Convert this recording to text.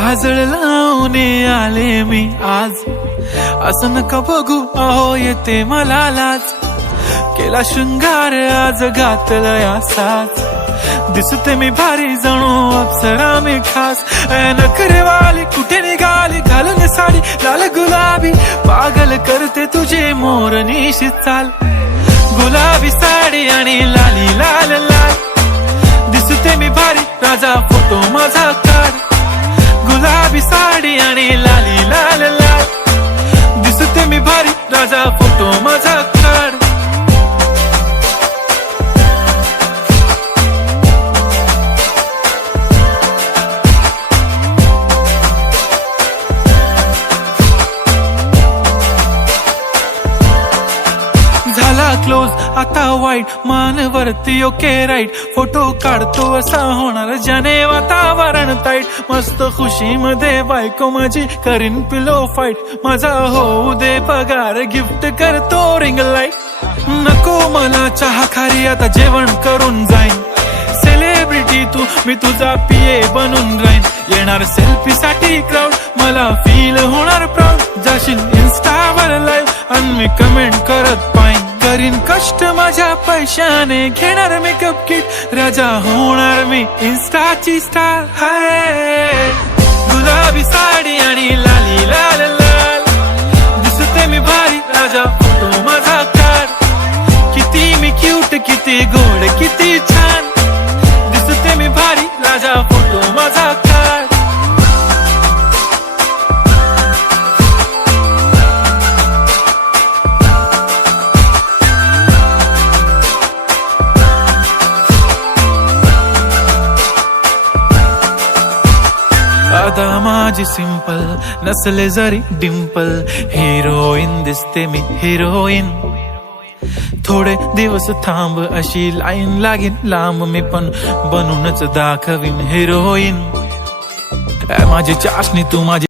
काजळ लावून आले मी आज, असं नका बघू अहो येते मला लाज. केला शृंगार आज घातलाय असाच, दिसते मी भारी जणू अप्सरा मी खास. नखरेवाली कुठे निघाली घालून साडी लाल गुलाबी, पागल करते तुझे मोरनीशी चाल. गुलाबी साडी आणि लाली लाल लाल, दिसते मी भारी राजा फोटो माझा काढ. गुलाबी साडी आणि लाली लाल लाल, दिसते मी भारी राजा फोटो माझा काढ. झाला क्लोज आता वाईट, मानवरती ओके राईट. फोटो काढतो असा होणार ज्याने वातावरण ताईट. मस्त खुशी मध्ये बायको माझी करीन पिलो फाईट. माझा होऊ दे पगार गिफ्ट करतो रिंग लाईट. नको मला चहा खारी आता जेवण करून जाईन. सेलिब्रिटी तू मी तुझा पिये बनून राहीन. येणार सेल्फी साठी क्राऊड मला फील होणार प्राऊड. जाशील इन्स्टावर लाईव्ह आणि मी कमेंट करत पाहिन. करीन कष्ट माझ्या पैशाने घेणार मेकअप किट. राजा होणार मी इन्स्टाची स्टार. हाय गुलाबी साडी आणि लाली लाल लाल, दिसते मी भारी राजा फोटो माझा काढ. किती मी क्यूट किती गोड किती छान, दिसते मी भारी राजा फोटो माझा काढ. आता माझी सिंपल नसले जरी डिंपल, हिरोईन दिसते मी हिरोईन. थोडे दिवस थांब अशी लाईन लागेल लांब, मी पण बनूनच दाखवीन हिरोईन. माझी चाशनी तू माझी